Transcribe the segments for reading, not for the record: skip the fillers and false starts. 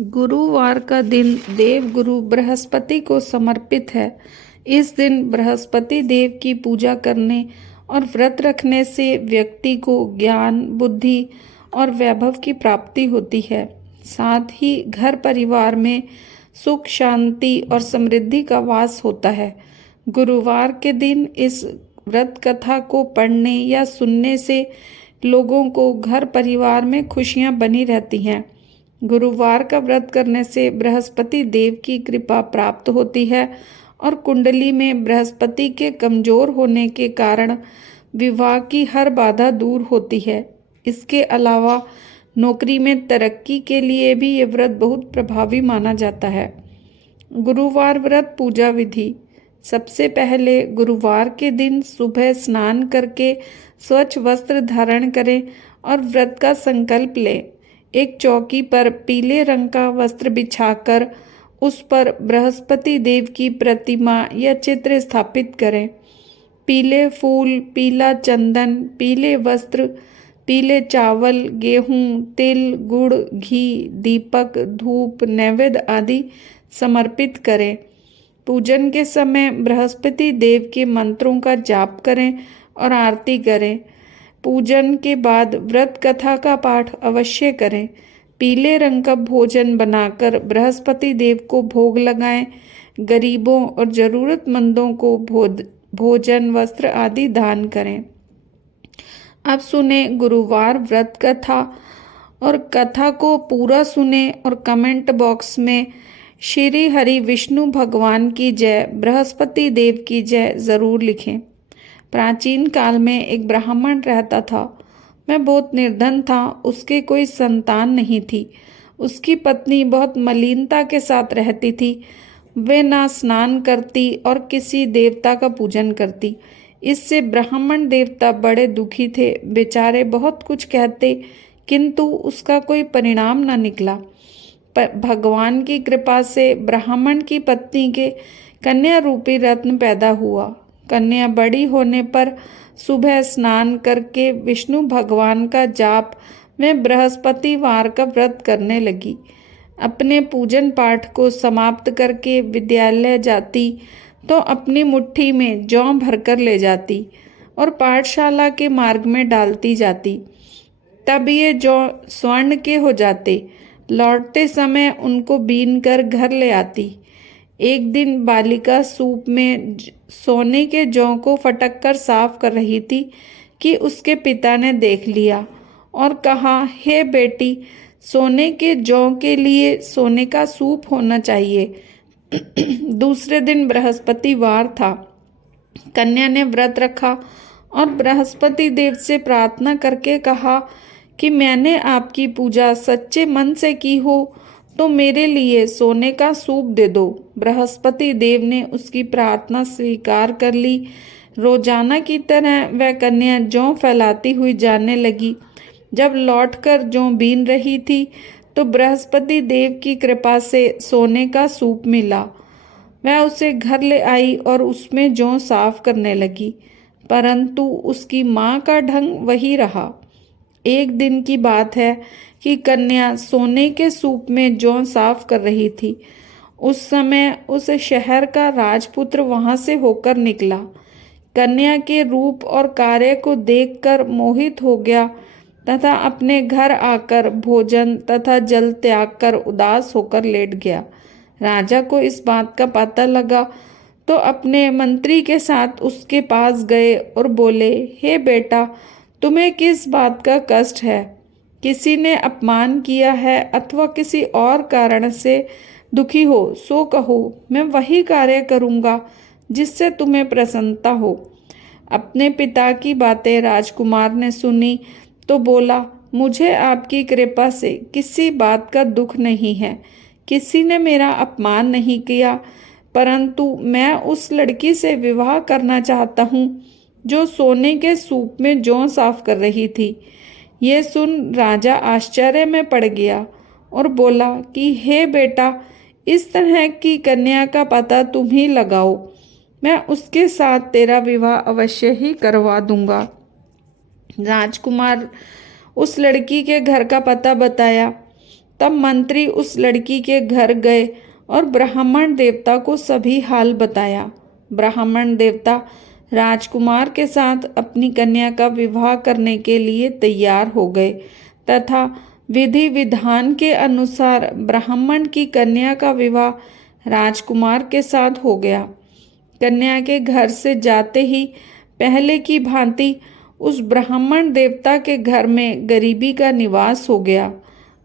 गुरुवार का दिन देव गुरु बृहस्पति को समर्पित है। इस दिन बृहस्पति देव की पूजा करने और व्रत रखने से व्यक्ति को ज्ञान, बुद्धि और वैभव की प्राप्ति होती है। साथ ही घर परिवार में सुख, शांति और समृद्धि का वास होता है। गुरुवार के दिन इस व्रत कथा को पढ़ने या सुनने से लोगों को घर परिवार में खुशियां बनी रहती हैं। गुरुवार का व्रत करने से बृहस्पति देव की कृपा प्राप्त होती है और कुंडली में बृहस्पति के कमजोर होने के कारण विवाह की हर बाधा दूर होती है। इसके अलावा नौकरी में तरक्की के लिए भी ये व्रत बहुत प्रभावी माना जाता है। गुरुवार व्रत पूजा विधि। सबसे पहले गुरुवार के दिन सुबह स्नान करके स्वच्छ वस्त्र धारण करें और व्रत का संकल्प लें। एक चौकी पर पीले रंग का वस्त्र बिछाकर उस पर बृहस्पति देव की प्रतिमा या चित्र स्थापित करें। पीले फूल, पीला चंदन, पीले वस्त्र, पीले चावल, गेहूं, तिल, गुड़, घी, दीपक, धूप, नैवेद्य आदि समर्पित करें। पूजन के समय बृहस्पति देव के मंत्रों का जाप करें और आरती करें। पूजन के बाद व्रत कथा का पाठ अवश्य करें। पीले रंग का भोजन बनाकर बृहस्पति देव को भोग लगाएं। गरीबों और जरूरतमंदों को भोजन, वस्त्र आदि दान करें। अब सुने गुरुवार व्रत कथा और कथा को पूरा सुने और कमेंट बॉक्स में श्री हरि विष्णु भगवान की जय, बृहस्पति देव की जय जरूर लिखें। प्राचीन काल में एक ब्राह्मण रहता था। वह बहुत निर्धन था। उसके कोई संतान नहीं थी। उसकी पत्नी बहुत मलिनता के साथ रहती थी। वे ना स्नान करती और किसी देवता का पूजन करती। इससे ब्राह्मण देवता बड़े दुखी थे। बेचारे बहुत कुछ कहते किंतु उसका कोई परिणाम न निकला। भगवान की कृपा से ब्राह्मण की पत्नी के कन्या रूपी रत्न पैदा हुआ। कन्या बड़ी होने पर सुबह स्नान करके विष्णु भगवान का जाप में बृहस्पतिवार का व्रत करने लगी। अपने पूजन पाठ को समाप्त करके विद्यालय जाती तो अपनी मुट्ठी में जौ भरकर ले जाती और पाठशाला के मार्ग में डालती जाती। तब ये जौ स्वर्ण के हो जाते। लौटते समय उनको बीन कर घर ले आती। एक दिन बालिका सूप में सोने के जौ को फटक कर साफ कर रही थी कि उसके पिता ने देख लिया और कहा, हे बेटी, सोने के जौ के लिए सोने का सूप होना चाहिए। दूसरे दिन बृहस्पतिवार था। कन्या ने व्रत रखा और बृहस्पति देव से प्रार्थना करके कहा कि मैंने आपकी पूजा सच्चे मन से की हो तो मेरे लिए सोने का सूप दे दो। बृहस्पति देव ने उसकी प्रार्थना स्वीकार कर ली। रोजाना की तरह वह कन्या जौ फैलाती हुई जाने लगी। जब लौटकर जौ बीन रही थी तो बृहस्पति देव की कृपा से सोने का सूप मिला। वह उसे घर ले आई और उसमें जौ साफ करने लगी, परंतु उसकी माँ का ढंग वही रहा। एक दिन की बात है कि कन्या सोने के सूप में जौ साफ कर रही थी। उस समय उस शहर का राजपुत्र वहां से होकर निकला। कन्या के रूप और कार्य को देखकर मोहित हो गया तथा अपने घर आकर भोजन तथा जल त्याग कर उदास होकर लेट गया। राजा को इस बात का पता लगा तो अपने मंत्री के साथ उसके पास गए और बोले, हे बेटा, तुम्हें किस बात का कष्ट है? किसी ने अपमान किया है अथवा किसी और कारण से दुखी हो सो कहो, मैं वही कार्य करूँगा जिससे तुम्हें प्रसन्नता हो। अपने पिता की बातें राजकुमार ने सुनी तो बोला, मुझे आपकी कृपा से किसी बात का दुख नहीं है। किसी ने मेरा अपमान नहीं किया, परंतु मैं उस लड़की से विवाह करना चाहता हूँ जो सोने के सूप में जौ साफ कर रही थी। ये सुन राजा आश्चर्य में पड़ गया और बोला कि हे बेटा, इस तरह की कन्या का पता तुम ही लगाओ। मैं उसके साथ तेरा विवाह अवश्य ही करवा दूंगा। राजकुमार उस लड़की के घर का पता बताया। तब मंत्री उस लड़की के घर गए और ब्राह्मण देवता को सभी हाल बताया। ब्राह्मण देवता राजकुमार के साथ अपनी कन्या का विवाह करने के लिए तैयार हो गए तथा विधि विधान के अनुसार ब्राह्मण की कन्या का विवाह राजकुमार के साथ हो गया। कन्या के घर से जाते ही पहले की भांति उस ब्राह्मण देवता के घर में गरीबी का निवास हो गया।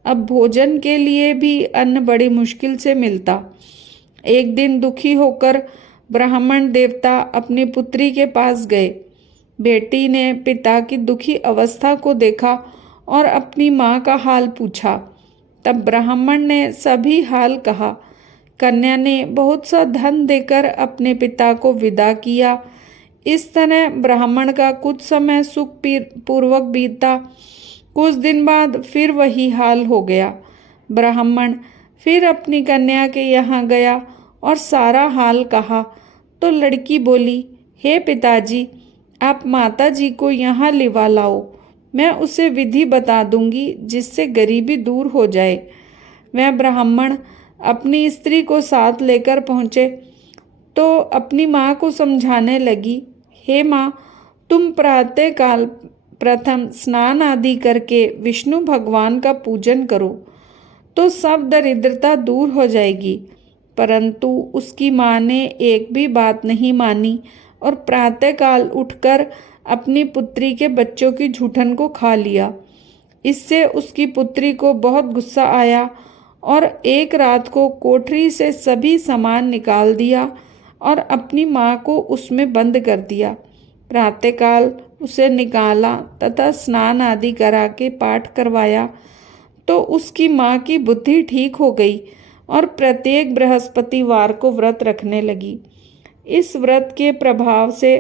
अब भोजन के लिए भी अन्न बड़ी मुश्किल से मिलता। एक दिन दुखी होकर ब्राह्मण देवता अपनी पुत्री के पास गए। बेटी ने पिता की दुखी अवस्था को देखा और अपनी माँ का हाल पूछा। तब ब्राह्मण ने सभी हाल कहा। कन्या ने बहुत सा धन देकर अपने पिता को विदा किया। इस तरह ब्राह्मण का कुछ समय सुख पूर्वक बीता। कुछ दिन बाद फिर वही हाल हो गया। ब्राह्मण फिर अपनी कन्या के यहाँ गया और सारा हाल कहा तो लड़की बोली, हे पिताजी, आप माता जी को यहाँ लिवा लाओ, मैं उसे विधि बता दूंगी जिससे गरीबी दूर हो जाए। वह ब्राह्मण अपनी स्त्री को साथ लेकर पहुँचे तो अपनी माँ को समझाने लगी, हे माँ, तुम प्रातःकाल प्रथम स्नान आदि करके विष्णु भगवान का पूजन करो तो सब दरिद्रता दूर हो जाएगी। परंतु उसकी माँ ने एक भी बात नहीं मानी और प्रातःकाल उठकर अपनी पुत्री के बच्चों की जूठन को खा लिया। इससे उसकी पुत्री को बहुत गुस्सा आया और एक रात को कोठरी से सभी सामान निकाल दिया और अपनी माँ को उसमें बंद कर दिया। प्रातःकाल उसे निकाला तथा स्नान आदि करा के पाठ करवाया तो उसकी माँ की बुद्धि ठीक हो गई और प्रत्येक बृहस्पतिवार को व्रत रखने लगी। इस व्रत के प्रभाव से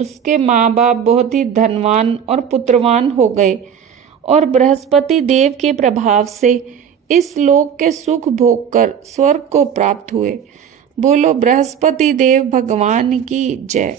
उसके माँ बाप बहुत ही धनवान और पुत्रवान हो गए और बृहस्पति देव के प्रभाव से इस लोक के सुख भोग कर स्वर्ग को प्राप्त हुए। बोलो बृहस्पति देव भगवान की जय।